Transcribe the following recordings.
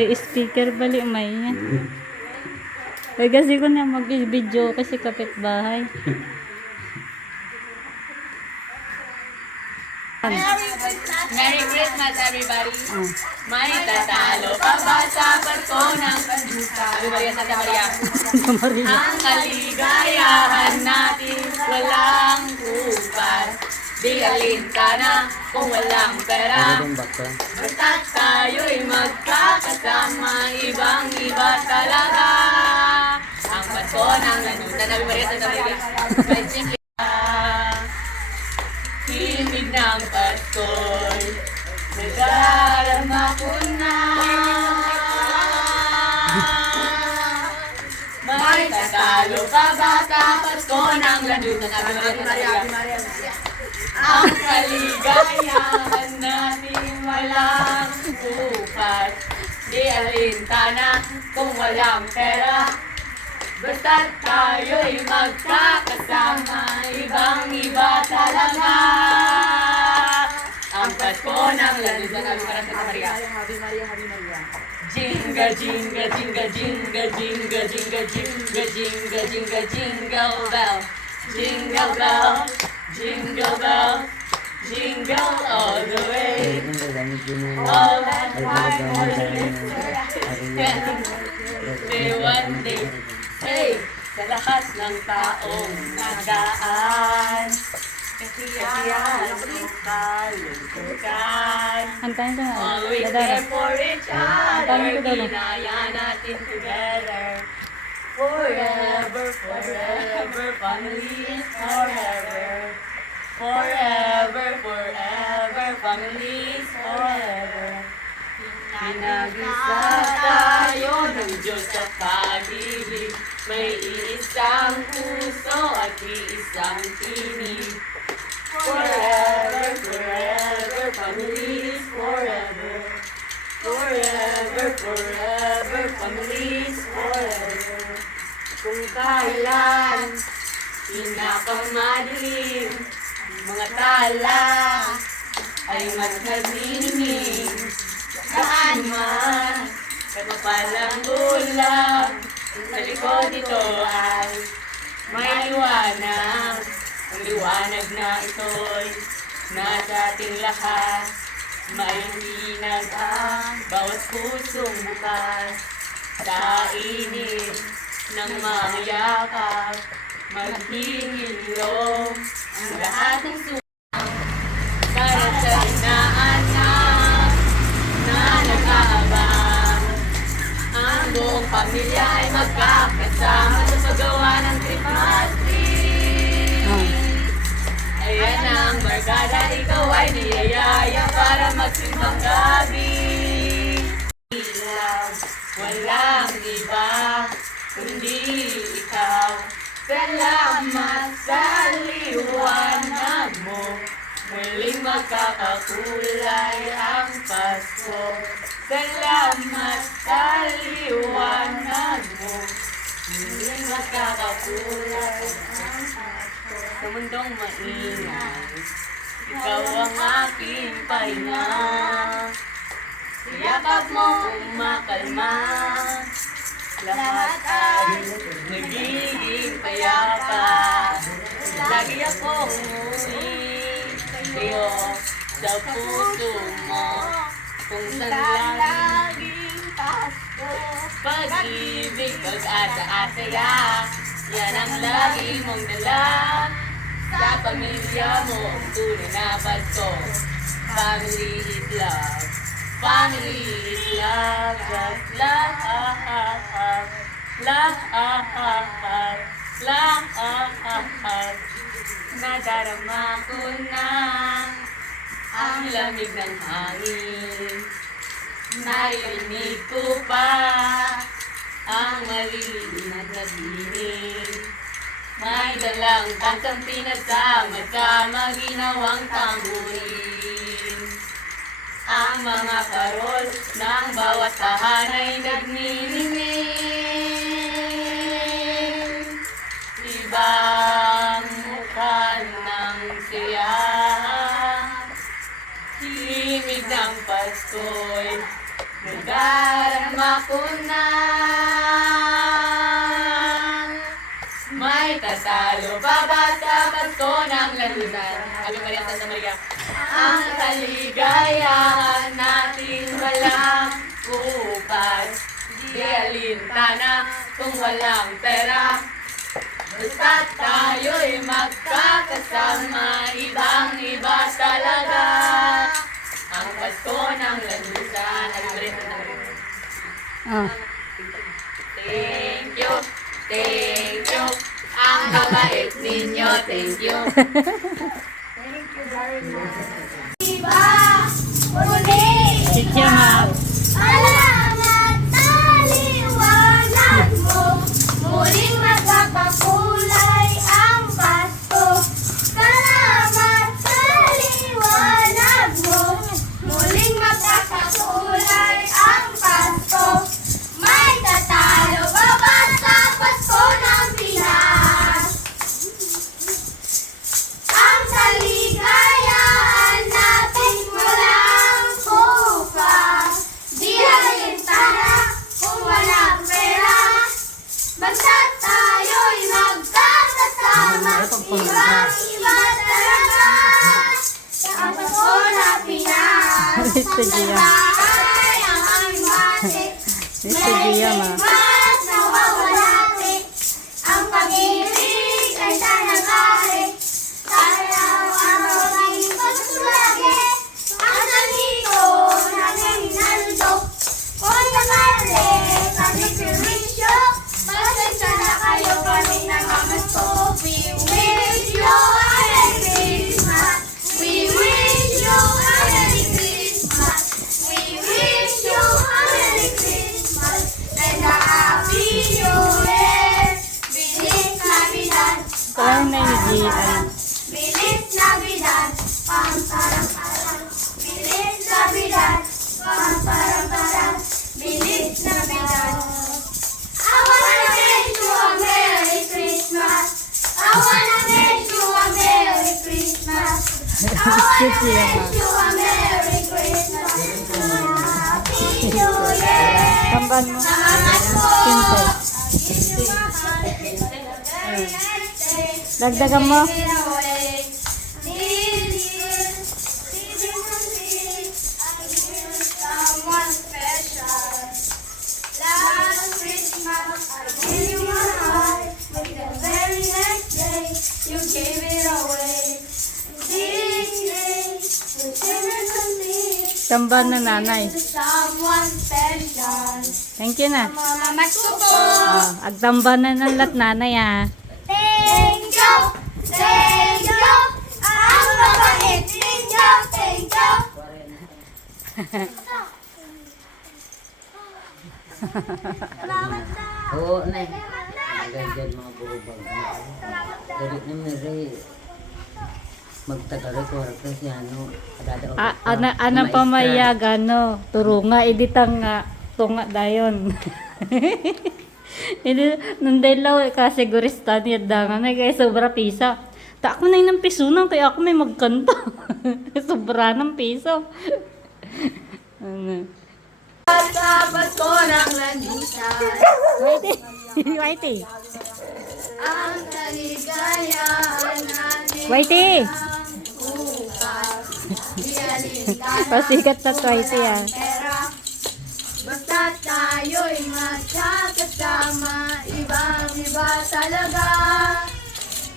Di speaker bali may yan. Ay kasi ko na mag-video kasi kapitbahay. Merry Christmas, everybody! May tatalo pa ba sa Pasko ng Panjuta? Sabi Maria Santa Maria. Santa Maria. Ang kaligayahan natin walang upas. Di alintana kung walang pera. Basta tayo'y magkakasama, ibang-iba talaga. Ang Pasko ng Lanutan. Sabi Maria Santa Maria. May simple. Himig ng Pasko'y nagdarama ko na. May tatalo pa ba sa Pasko ng Lanutan? Sabi Maria. Ang kaligayahan natin walang upas. Di alintana kung walang pera. Basta tayo'y magkakasama, ibang-iba talaga. Ang Pasko ng Lanutan. Sabi para sa Maria. Jinga, jinga, jinga, jinga, jinga, jinga, jinga, jinga, jinga, jingle bell. Jingle bell, jingle bell, jingle all the way. All that time, day one day. Hey, sa lahat ng taong nagaan, kasiyahan, kalungkutan. Antayin ko na. Always there for each other, ginaya natin together. Forever, forever, families forever. Forever, forever, families forever. Pinag-isa tayo ng Diyos sa pag-ibig. May iisang puso at iisang tinig. Forever, forever, families forever. Forever, forever, families forever. Kung kailan pinakamadilim, mga tala ay mas nagniningning. Saan man, kapapalang ulam, sa likod nito ay may liwanag. Ang liwanag na ito'y nasa ating lahat. May hinag ang bawat pusong bukas. Sa init ng mga yakap, maghihilom ang lahat ng para sa inaanak na nag-aabang. Ang buong pamilya ay magkakasama sa paggawa ng Christmas tree. Ayan ang barkada, ikaw ay niyayaya para magsimbang gabi. Ilaw, walang iba, kundi ikaw. Salamat sa liwanag mo. Muling magkakakulay ang Pasko. Salamat sa liwanag mo. Muling magkakakulay ang Pasko. Sa mundong maingay, ikaw ang aking pahinga. Yakap mo kumakalma. Lahat ay nagiging payapa. Lagi akong umuwi sa'yo sa puso mo. Kung saan laging Pasko. Pag-ibig, pag-asa-asaya, yan ang lagi mong dala. Sa pamilya mo ang tunay na Pasko. Family is love. Family is love. Just love. Love. Nadarama ko na ang lamig ng hangin. Narinig ko pa ang maliliit na dinig. May dalang tansang pinagsama-sama, ginawang tamburin. Ang mga karol ng bawat tahanay nagniningning. Ibang mukha ng siya. Himig ng Pasko'y Nadarama ko na may tatalo pa ba sa Pasko ng landutan? Ave Maria, Santa Maria. Ang kaligayahan natin walang kupas. Di alintana kung walang pera. Basta tayo'y magkakasama, ibang-iba talaga. Ang Pasko ng landutan. Ave Maria, Santa Maria. Ah. Thank you, thank you. Ang babait ninyo, thank you. Diba? Muli! Si Tiama. Salamat sa liwanag mo. Muling magpapakulay ang Pasko. Salamat sa liwanag mo. Muling magpapakulay ang Pasko. May tatalo ba ba sa Pasko ng Pinas? Ang kaligayahan natin walang kupas. Di alintana kung walang pera. Basta tayo'y magkakasama. Ibang-iba talaga. Ang Pasko na Pinas. Si Gia. Bahay ang aming bate. Si Gia, ma. Mas nawawalati. Ang pag-ibig ay tanangari. Araw-araw tayong pagsulagi. Ang sanito namin hinaldo. Kung nakali kami perwisyo. Pasensya na kayo kami nangamasko. We wish you a Merry Christmas. We wish you a Merry Christmas. We wish you a Merry Christmas. And a Happy New Year. Feliz Navidad. Kaya na yung Gian. Feliz Navidad, pam param param. Feliz Navidad, pam param param. Feliz Navidad. I wanna wish you a Merry Christmas. I wanna wish you a Merry Christmas. I wanna wish you a Merry Christmas. Happy New Year. Tamban mo. Salamat po. Pinto. Dagdagan mo. Someone special. Last Christmas, I gave you my heart, but the very next day, you gave it away. This day, we're children to me. Tamban na nanay. Someone special. Thank you na. Mama ko po. Agtamban na ng lat nanay ah. Thank you, thank you. Ang babait ninyo, thank you. Salamat na. Oo, na. Salamat na. Ganyan mga burubag. Galit na Mary. Magtagari ko rin kasi ano. Anang pamayag, ano, turunga, editang nga, tunga dayon. Hindi, nunday law, kasi guristan yadda nga na, kaya sobra pisa. Ta ako na yung piso nang, kaya ako may magkanta. Sobra ng piso. Ano? Sa Pasko ng landutan. Whitey! Whitey! Ang kaligayahan natin Whitey! bukas. Di alintana Pasikat na Whitey ah. pera. Basta tayo'y magkakasama, ibang-iba talaga.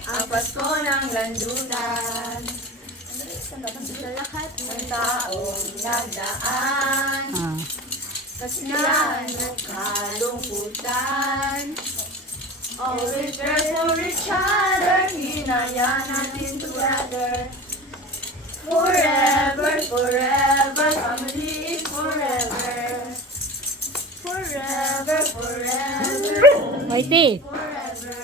Ang Pasko ng landutan. Sa lahat Ang taong nagdaan. Ah. Kasiyahan at kalungkutan. Always there for each other. Hinaya natin together. Forever, forever. Family is forever. Forever, forever. Whitey! Forever.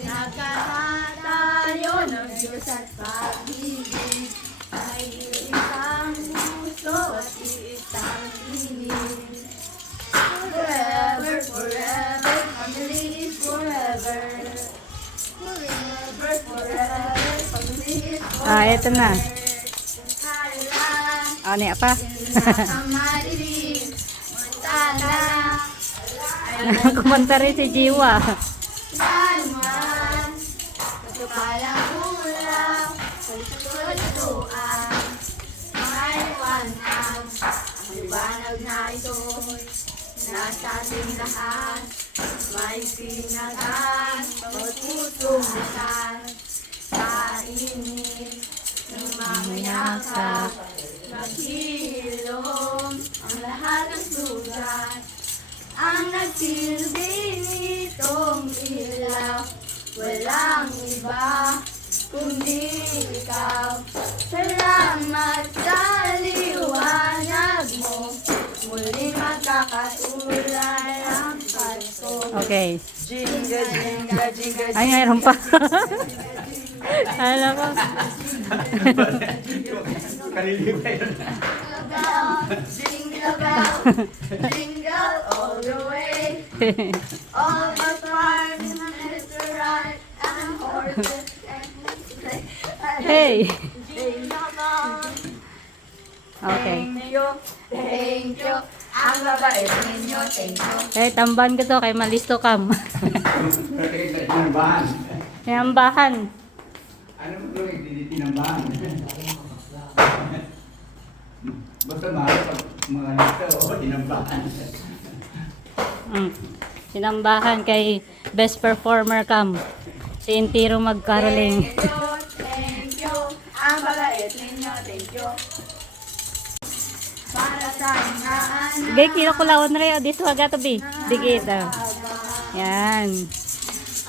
Nagkalahat tayo ng Diyos at pag-ibig. Ay isang puso at isang hiling. Forever, forever, family is forever. Forever, forever, family is forever. Ah, eto na. kailan Ah, niya pa. nakamaririnig. na. Kumanta rin si Jiwa. Naman, katupalang ulam, pagtutuan, may liwanag, ang liwanag na ito'y nasa ating lahat, may pinagan, pagtutungutan, sa init, ng mamayakap, maghilom, ang lahat ng sugat, ang nagsilbi nitong ilaw, walang iba kundi ikaw. Salamat sa liwanag mo, muli magkakatulad ang Pasko. Okay. Jinga, jinga, jinga, Ay, mayroon pa. Alam ko. Jingle bell, jingle all the way. All the farms and the ride and horses and Hey. jingle bell. Okay. Thank you. Ang babait ninyo, thank you. Eh, tamban ko to kay Malisto Cam. Tinambahan. Tinambahan. Ano mo ito? Tinambahan. Basta mahal pag mga nito, tinambahan. Tinambahan kay Best Performer Cam. Si Intiro Magcaroling. Thank you. Ang babait ninyo, thank you. Para sa inaan Gay, kilo ko lawan na rin. Dito haga to be. Digit. Yan.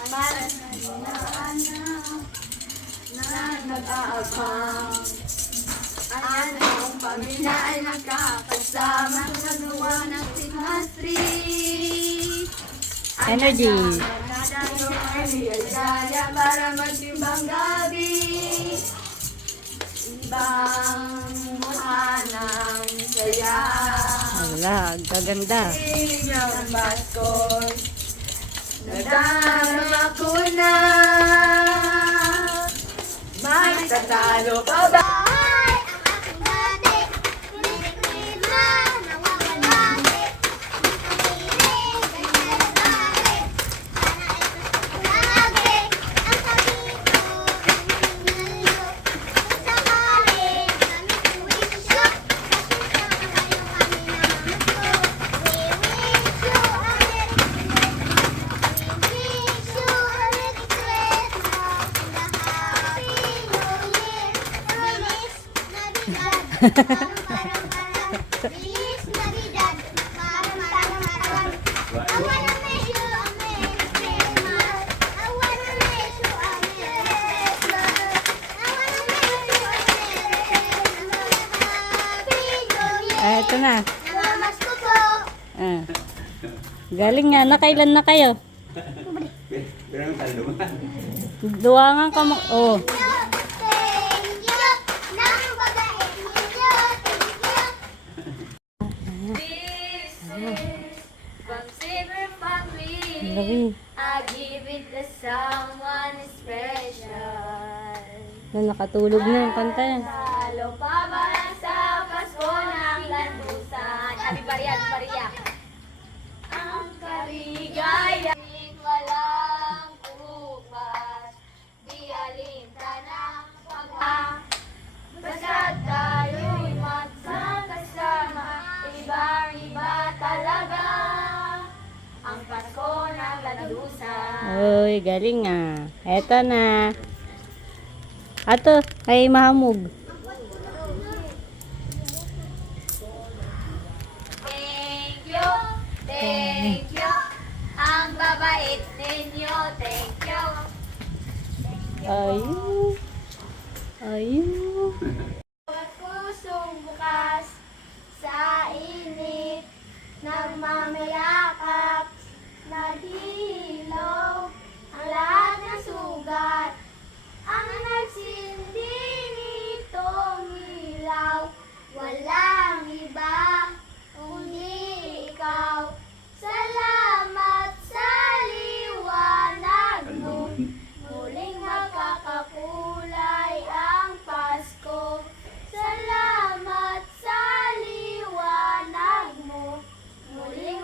para sa inaan na nag-aabang. Ayan ang pamilya ay nagkakasama sa luwa ng Christmas tree. Energy. Nadayo ay ligaya para magtimbang gabi. Ibang mukha ng saya. Wala, gaganda. Inyong baskos. Nadarama ko na. May tatalo pa ba? Feliz Navidad. I wanna wish you a Merry Christmas. I wanna wish you a Merry Christmas. I wanna wish you a Merry Christmas. Happy New Year. Ito na. Namamas ko po. Ah. Galing nga. Nakailan na kayo? Pero ang talungan. Duwangan ka mo. Oh. Thank you. Nang babait ninyo. Thank you. This is from Silver Family. Labi. I give it to someone special. Na nakatulog na ang kanta yan. Lalo pa ba sa Pasko ng landusan? Abi Bariat, Maria. Ang kaligaya walang kupas. Di alintana pag basta tayo'y magsakasama. Ibang-iba talaga ang Pasko ng landusan. Uy, galing ah. Eto na. Ato, kay Mahamog. Thank you, thank you. Ang babait ninyo, thank you. Ayun. Ayun. At pusong bukas sa init, nagmamayakap, naghilaw, ang lahat ng sugat, ang nagsindi nitong ilaw, walang iba, kundi ikaw. Salamat sa liwanag mo, muling magkakakulay ang Pasko. Salamat sa liwanag mo, muling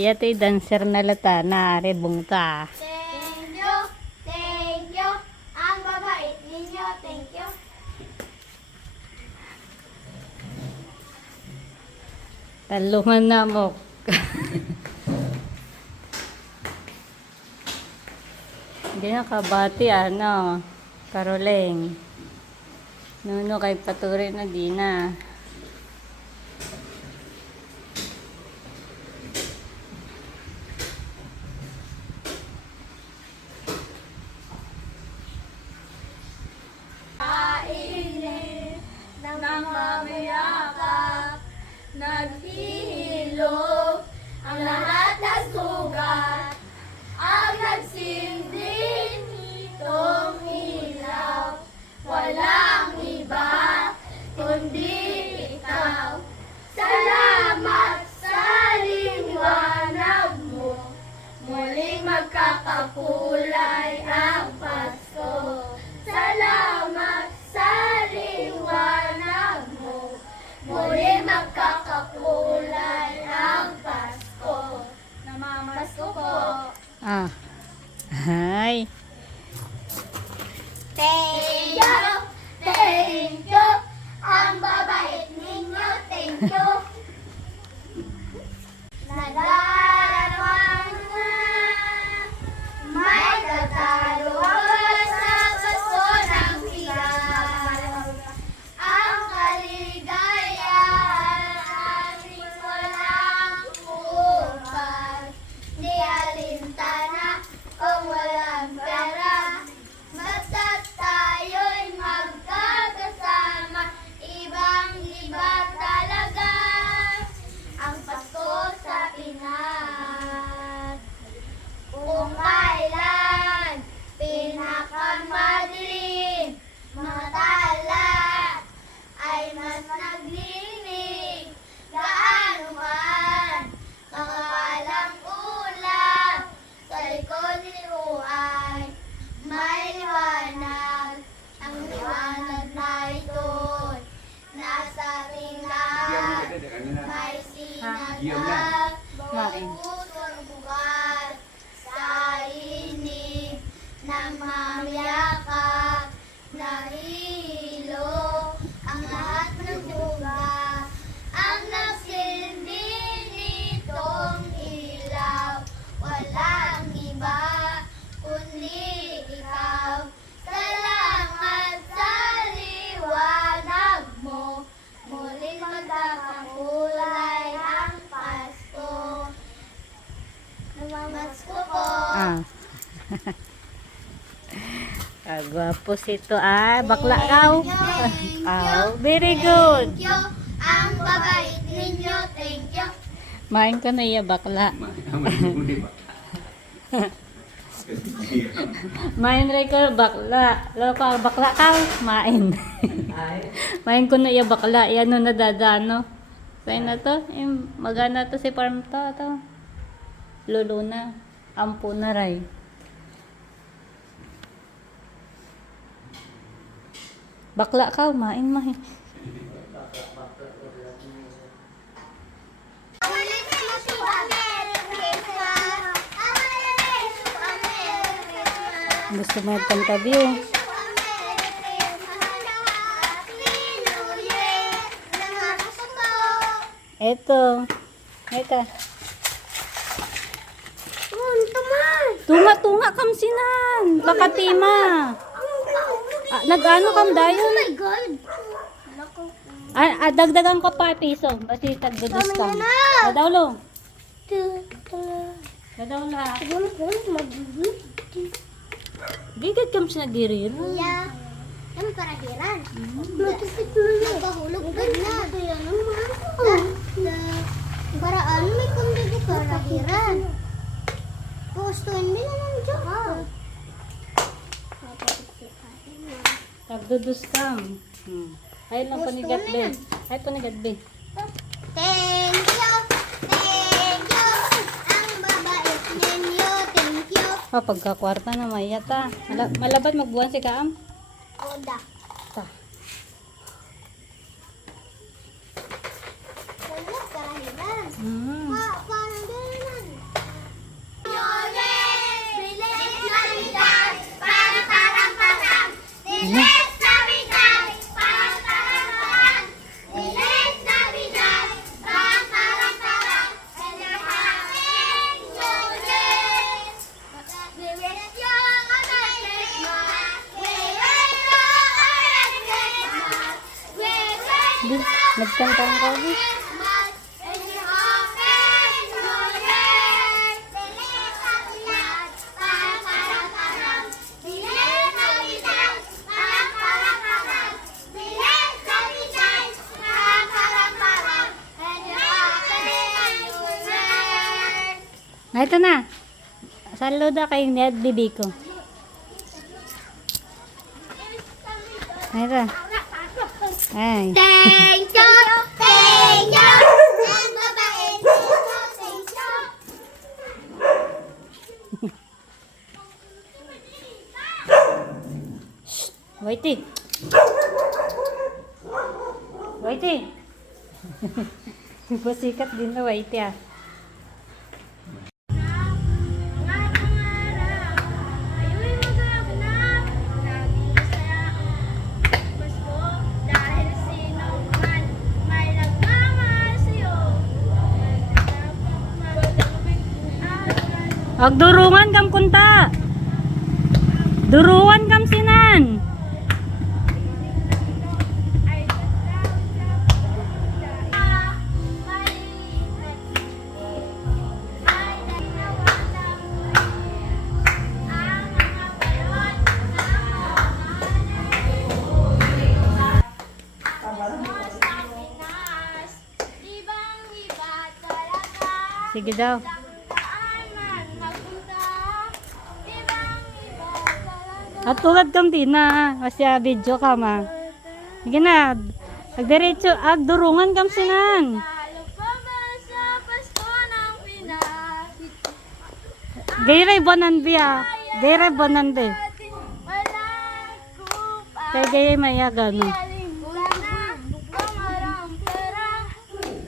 Iya to'y dancer na lata na rebong ta. Thank you. Thank you. Ang babait ninyo. Thank you. Talungan na mo. Hindi na kabati ano. Karoleng. Nuno kay patuloy na di na. Kainit ng mamayakap, naghihilog ang lahat ng sugat, ang nagsindi nitong ilaw. Walang iba kundi ikaw. Salamat sa liwanag mo, muling magkakakulay ang Pasko. Salamat sa liwanag mo, muling magkakakulay ang Pasko. Namamasko po. Ah. Hi. Thank you, thank you. Ang babait ninyo, thank you. Nagdararawan na may kataluhan sa Pasko ng tiyan. Ang kaligayahan ay walang kupas. Di alintana kung walang pera. Basta tayo'y magkakasama, ibang-iba talaga ang Pasko sa Pinas. Kung kailan pinakamadilim, mga tala ay mas naglinig, gaano man kakapalang ulap sa likod nito ay may liwanag. Ang liwanag na ito'y nasa ating lahat. May sinagag, bawat pusong bukas sa inig ng mamayakap. Nahihilo ang lahat ng suga, ang nagsindi nitong ilaw. Walang iba kundi ikaw. Salamat sa liwanag mo, muling magkakakulay ang Pasko. Namamasko po. Ah. Agwapo sito ah. Bakla kaw. Thank you. Ah, very good. Thank you. Ang babait ninyo, thank you. Main ka na iya bakla. Main rin ka bakla. Lo ka bakla ka. Main. Main ko na iya bakla. Iyan no nadadano. Sa'yo na to. Magana to si farm to. Lolo na. Ampo na ray. Bakla ka. Main. Gusto mo yung pantabi oh. Eto. Tunga kamsinan. Pakatima. Ah, nag-ano kam dayon? Oh my God! Dagdagan ko pa piso. Basi tagdudos kam. Dadawlo. Dadawla. Gigit kam sinagirir. Yeah. Yan para hiran. Nagpahulog ka na. Para ano may kundi para hiran. Gustuin mo na ng job. Tagdudos kam. Ay lang panigat be. Ay panigat be. Thank you. Thank you. Ang babait ninyo. Thank you. Pagkakwarta na mayata. Malabat magbuwan si Kaam. Oda. Ta. Wala para hiran. Mm. Parang gano'n. Nagkanta ang Kobe. Christmas and a Happy New Year! Feliz Navidad! Parang-parang-parang! Feliz Navidad! Parang-parang-parang! Feliz Navidad! Parang-parang-parang! And a Happy New Year! Ah, ito na. Saluda kay Ned Bibiko. Ay, ito. Ay. Thank you! Thank you! Ang babait nito, thank you! Whitey. Whitey. Pasikat din na Whitey ah. Agdurungan kam kunta. Duruan kam sinan. Sige daw. At tulad kam din na. Masya video ka ma. Sige na. Agdiretso. Agdurungan kam sinan. Gayray bonan biya. Gayray bonan de. Kaya gayay maya gano.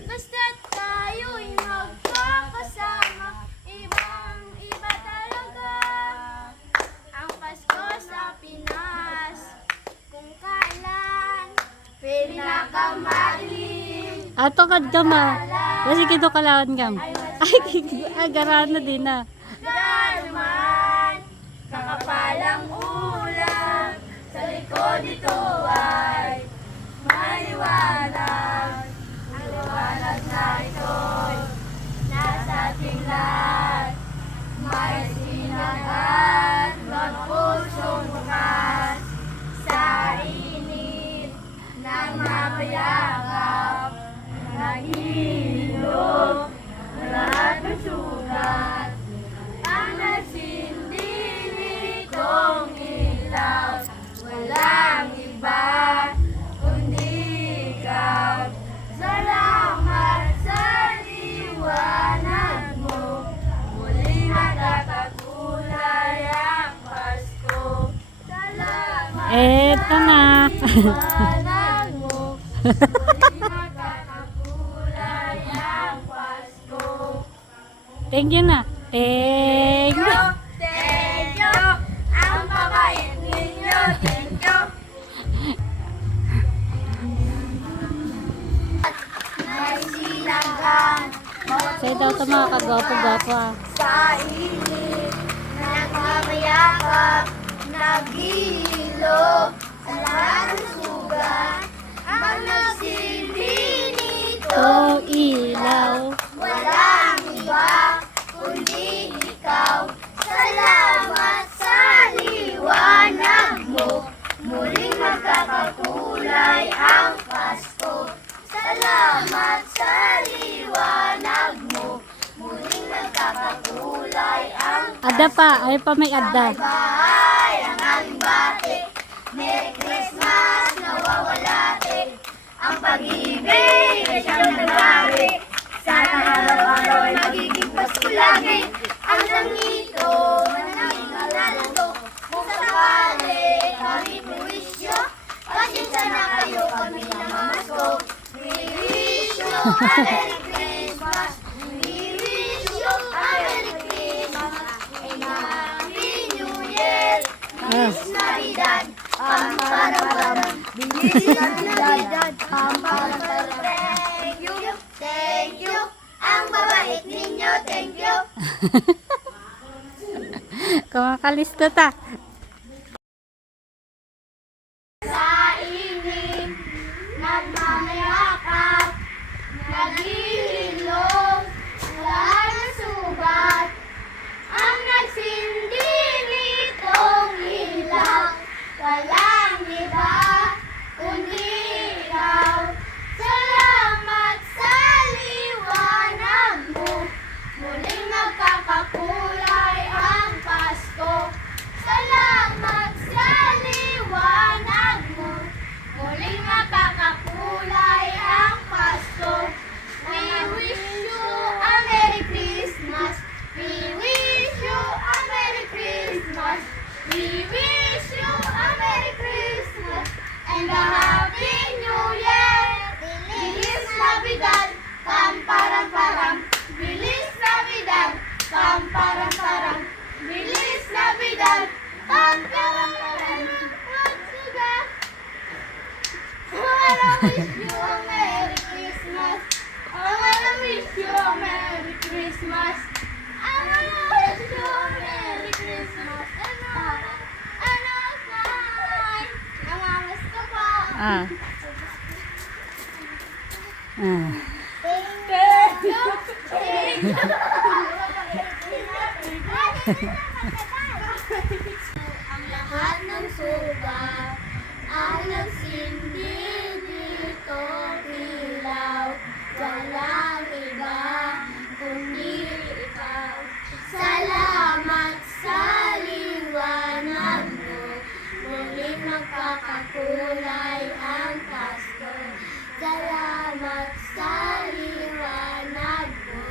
Basta't tayo'y magkakasama, ibang-iba talaga ang Pasko sa Pinas. Kung kailan pinakamaliit Ato kad ka ma. Kasi kito kalawan kam. Ay, agaran na din na. naman, kakapalang ulam sa likod nito ay maliwanag. Ang liwanag na ito'y nasa ating lahat. May sinag at magpusong bukas sa init ng mapayakap. Naghihilom lahat ng sugat. Ang nagsindi nitong ilaw, walang iba kundi ikaw. Salamat sa liwanag mo, muling magkakakulay ang Pasko. Salamat Eto na. sa liwanag mo, muling magkakakulay ang Pasko. Thank you na. Thank you. Thank you. Ang babait ninyo. Thank you. May silangan Say daw sa mga kagwapo-gwapo ah. sa init. Nagmamayakap. Naghihilo. Sa lahat ng sugat. Ang nagsilbi nito. Oh, ilaw. Walang iba kundi ikaw. Salamat sa liwanag mo, muling magkakakulay ang Pasko. Salamat sa liwanag mo, muling magkakakulay ang Ada pa. Ay pa may ada. bahay ang aming bati. Merry Christmas, nawawalati. Ang pag-ibig ay siyang nagari. Sana araw-araw ay magiging Pasko lagi. Ang sangito na naging alalado. Kung sakali kami puwisyo, pasensya na kayo kami na mamasko. We wish you a Merry Christmas. We wish you a Merry Christmas. And a Happy New Year. Bilis Navidad, pam-param-param. Bilis Navidad, pam-param-param. Thank you, thank you. Ang babait ninyo, thank you. Kumakalisto ta. Sa init, nagmamayakap. parang-parang, bilis Navidad, pam-parang-parang, magsuga. I wanna wish you a Merry Christmas. I wanna wish you a Merry Christmas. I wanna wish you a Merry Christmas. Ano fine. Namamas ko po. Ah. Ah. Thank you. Thank you. Ang lahat ng sugat ay nagsindi dito ilaw. Walang iba kundi ikaw. Salamat sa liwanag mo. Muling magkakakulay ang Pasko. Salamat sa liwanag mo.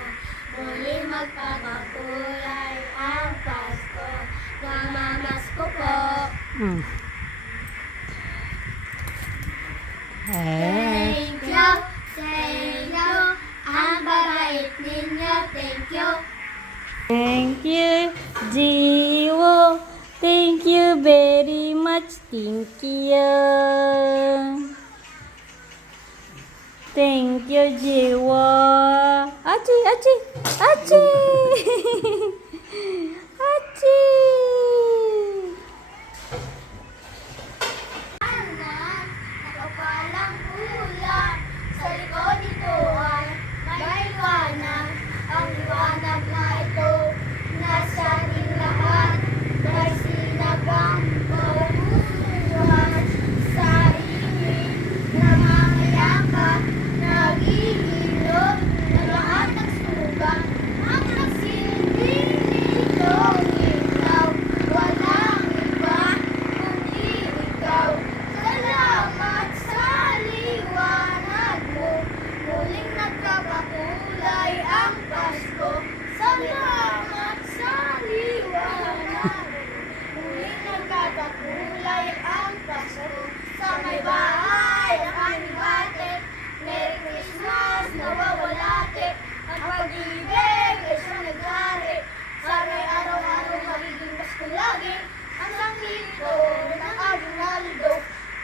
Muling magkakakulay ang Pasko. Namamas ko po. Mm. Eh. Thank you, thank you. Ang babait ninyo, thank you. Thank you, Jiwo. Thank you very much. Thank you. Thank you, Jiwo. Achi, achi, achi. Achi. Anak, nakapalang ulan. Sa likod nito ay may liwanag. Ang liwanag na ito nasa ating lahat. May sinagang mabusuhan sa inig. Namamayakap, nagigilot na lahat ng sugat. Ang nagsindi nitong ilaw. Walang iba kundi ikaw. Salamat sa liwanag mo. Muling nagkakakulay ang Pasko. Salamat sa liwanag mo. Muling nagkakakulay ang Pasko. Sa may bahay ang aming bate. Merry Christmas, nawawalate. Ang pag-ibig ay siyang naghari. Sana'y araw-araw magiging Pasko lagi. Ang sangito ng aming naldo.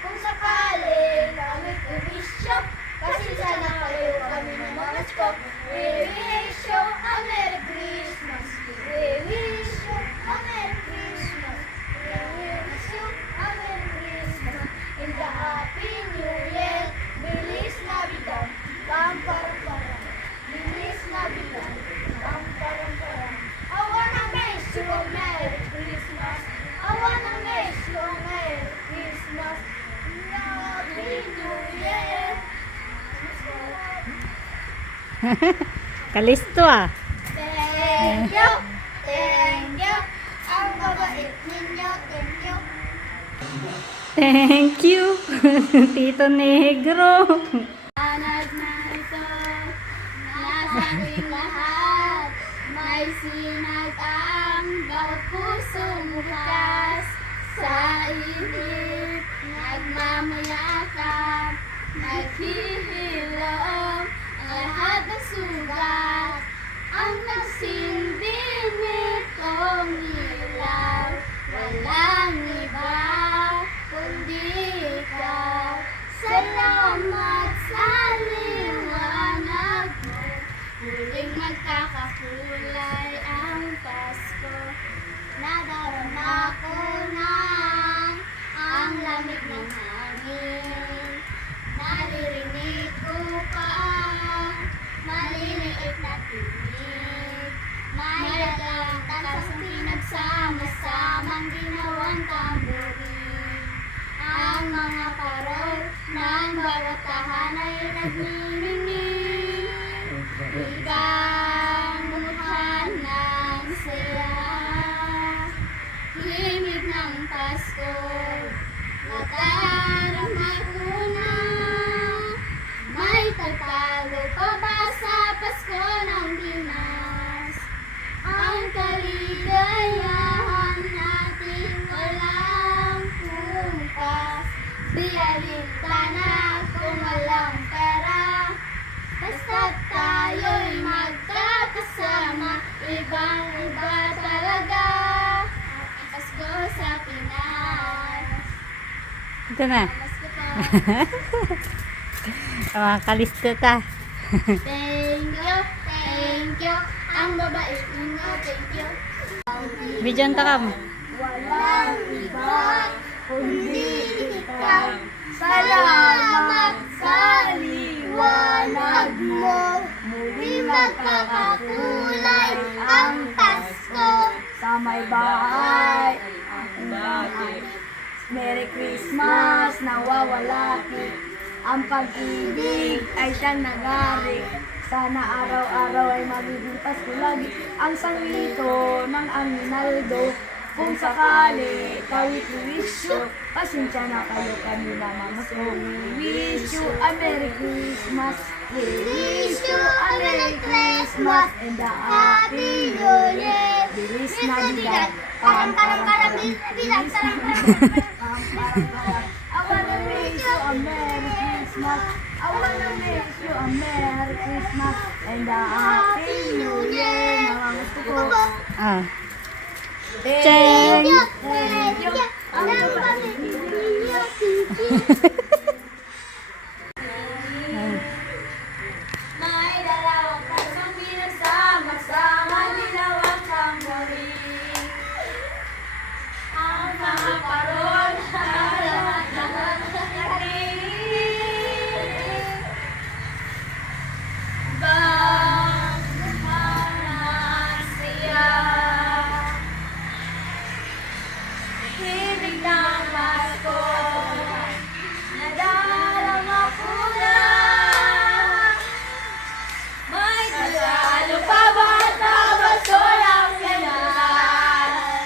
Kung sakali kami pumisyo, kasi sana kayo kami ng mga Pasko. We wish you a Merry Christmas. We wish you a Merry Christmas. We wish you a Merry Christmas. In the Happy New Year, bilis Navidad, pam-parang-parang. Bilis Navidad, pam-parang-parang. I wanna wish you a Merry Christmas. I wanna wish you a Merry Christmas. Happy New Year. Kalisto ah. Thank you. Thank you. Ang babait ninyo. Thank you. Thank you, Tito Negro. Anad na ito, nasa ating lahat. May sinag ang bawat pusong bukas. Sa inip, nagmamayakap, naghihilom ang lahat ng sugat. Ang nagsindi nitong ilaw, walang iba kundi ikaw. Salamat sa liwanag mo. Muling magkakakulay ang Pasko. Nadarama ko na ang lamig ng hangin. Naririnig ko pa maliliit na tinig. May dalantas ang pinagsama-samang ginawang tamburin. Ang mga parol ng bawat tahanay nagniningning. Ikang mukha ng saya. Himig ng Pasko, nadarama ko na. May tagtago pa ba sa Pasko ng Pinas? Ang kaligayahan natin walang kumpas. Bialintana kung walang pera. Basta't tayo'y magkakasama. Ito na. Mga kalisto ta. Thank you, thank you. Ang babait ninyo, thank you. Bidyan ta kam. Walang iba, kundi ikaw. Salamat sa liwanag mo. Muli magkakakulay ang Pasko. Sa may bahay, ang bakit. Merry Christmas, nawawalaki. Ang pag-ibig ay siyang nagari. Sana araw-araw ay magiging Pasko lagi. Ang sanglito ng Aguinaldo. Kung sakali, kawit wish you. Pasensya na kayo kanina, mama. So, we wish you a Merry Christmas. We wish you a Merry Christmas and a Happy New Year. Feliz Navidad. Parang, bilang, I wanna wish you a Merry Christmas. I wanna wish you a Merry Christmas and a Happy New Year. Mga gusto ko. Ah. Thank Cheng! you, thank you. Ang babait ninyo, thank you. May dalawang kasang pinagsama-sama, nilawang tambori. Ang mga parol, lahat naging. Bang siya. Hibig ng Pasko, nadarama ko na. May tatalo pa ba na baso ng ganyan?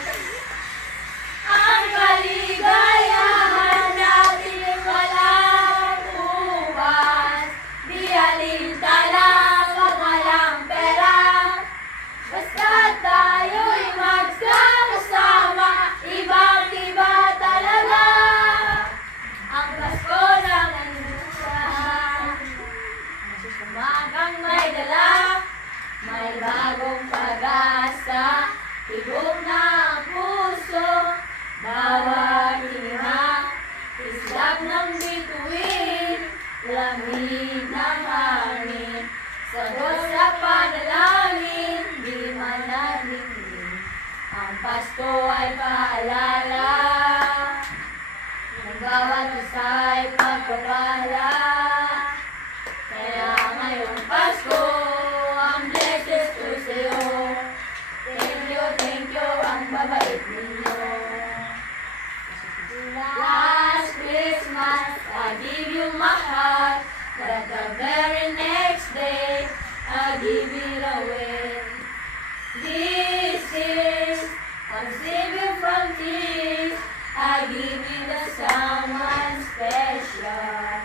Ang kaligayahan natin walang ubas. Di alintana pag walang pera. Basta tayo'y magsama-sama, ibang-iba talaga. Ang Pasko ng Nandusan, umagang may dala, may bagong pag-asa, tibok na ang puso, bawat hinga, islap ng bituin, lamig ng hangin, sagot sa panalangin, di man narinig. Ang Pasko ay paalala, ng bawat isa'y pagpapala. Kaya ngayong Pasko, ang blessed ko sa'yo. Thank you, ang babait ninyo. Last Christmas, I give you my heart, but the very next day, I give it away. This is conceiving from tears, I give it to someone special.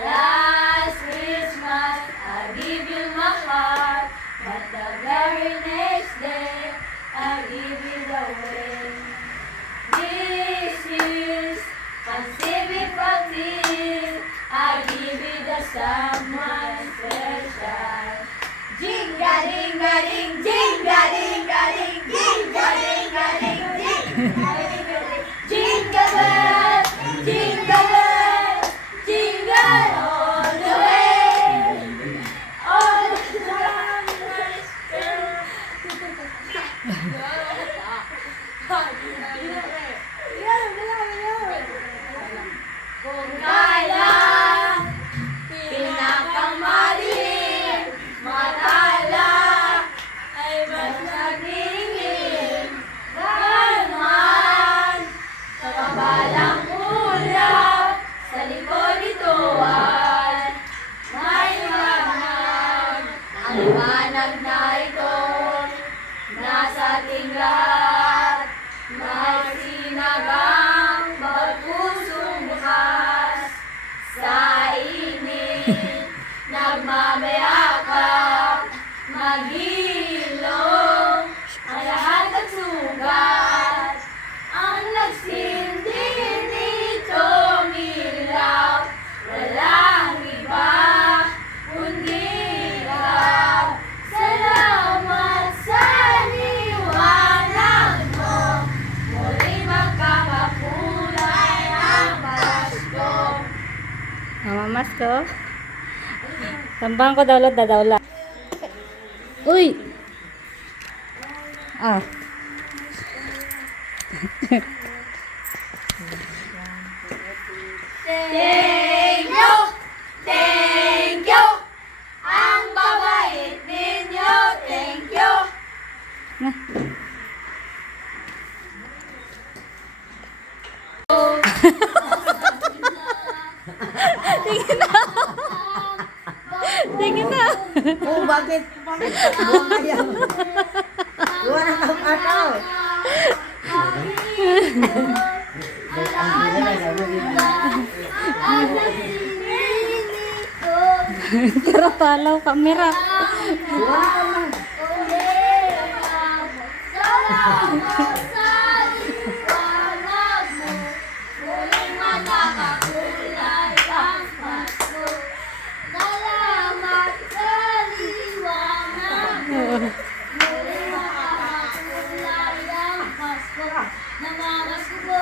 Last Christmas, I give you my heart, but the very next day, I give it away. This is conceiving from tears, I give it to someone special. Jinga-ding-ga-ding, jinga-ding-ga-ding, jinga-ding-ga-ding, jinga-ding-ga-ding. Jingle bells, jingle bells, jingle all the way. All the Kung kailan pinakamaliit, matala ay mas nagingin. Ganon sa kabalang ulap, sa likod nito ay may liwanag. Ang liwanag na ito nasa ating lahat, may sinagang bawat pusong bukas. Sa init, nagmamayakap, maghilom, Pasko. Tambahan ko dawlat, dadawla. Uy! Ah. Thank you! Thank you! Ang babait ninyo! Thank you! Sige na. Oh, bakit? Buwan na yan. Buwan na kang ataw. Tara palaw, kamera. Salamat sa liwanag mo. Muling matakakulay ang Pasko. Salamat sa liwanag mo. Muling matakakulay ang Pasko. Namamas ko.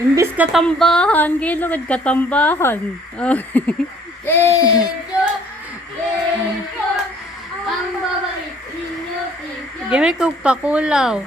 Imbis katambahan, gilugad katambahan. Oh. Thank you. Thank you. Ang babait ninyo. Thank you. Gimik kong pakulaw.